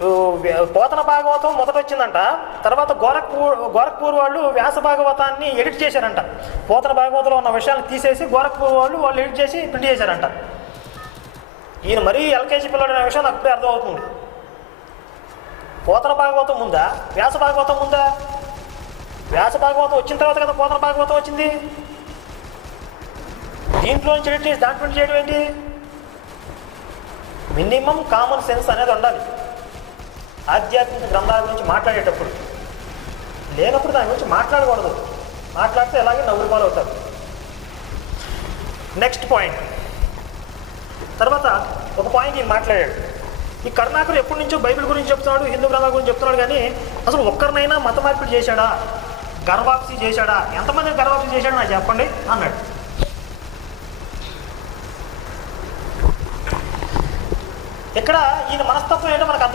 పోతన భాగవతం మొదట వచ్చిందంట. తర్వాత గోరఖ్పూర్ వాళ్ళు వ్యాస భాగవతాన్ని ఎడిట్ చేశారంట. పోతన భాగవతంలో ఉన్న విషయాలను తీసేసి గోరఖ్పూర్ వాళ్ళు ఎడిట్ చేసి ప్రింట్ చేశారంట. ఈయన మరీ ఎల్కేజీ పిల్లడు అనే విషయం నాకు ఇప్పుడే అర్థమవుతుంది. పోతన భాగవతం ముందా, వ్యాస భాగవతం ముందా? వ్యాస భాగవతం వచ్చిన తర్వాత కదా పోతన భాగవతం వచ్చింది. దీంట్లో నుంచి ఎడిట్ చేసి దాంట్లో చేయడం ఏంటి? మినిమం కామన్ సెన్స్ అనేది ఉండాలి ఆధ్యాత్మిక గ్రంథాల గురించి మాట్లాడేటప్పుడు. లేనప్పుడు దాని గురించి మాట్లాడకూడదు. మాట్లాడితే ఎలాగే నవ్వులు పాలు అవుతారు. Next point. తర్వాత ఒక పాయింట్ ఈయన మాట్లాడాడు. ఈ కరుణాకర్ ఎప్పటి నుంచో బైబిల్ గురించి చెప్తున్నాడు, హిందూ గ్రంథాల గురించి చెప్తున్నాడు, కానీ అసలు ఒక్కరినైనా మత మార్పిడి చేశాడా, గర్భాప్సి చేశాడా, ఎంతమంది గర్భాప్సి చేశాడో నాకు చెప్పండి అన్నాడు. ఇక్కడ ఈయన మనస్తత్వం ఏంటో మనకు అర్థం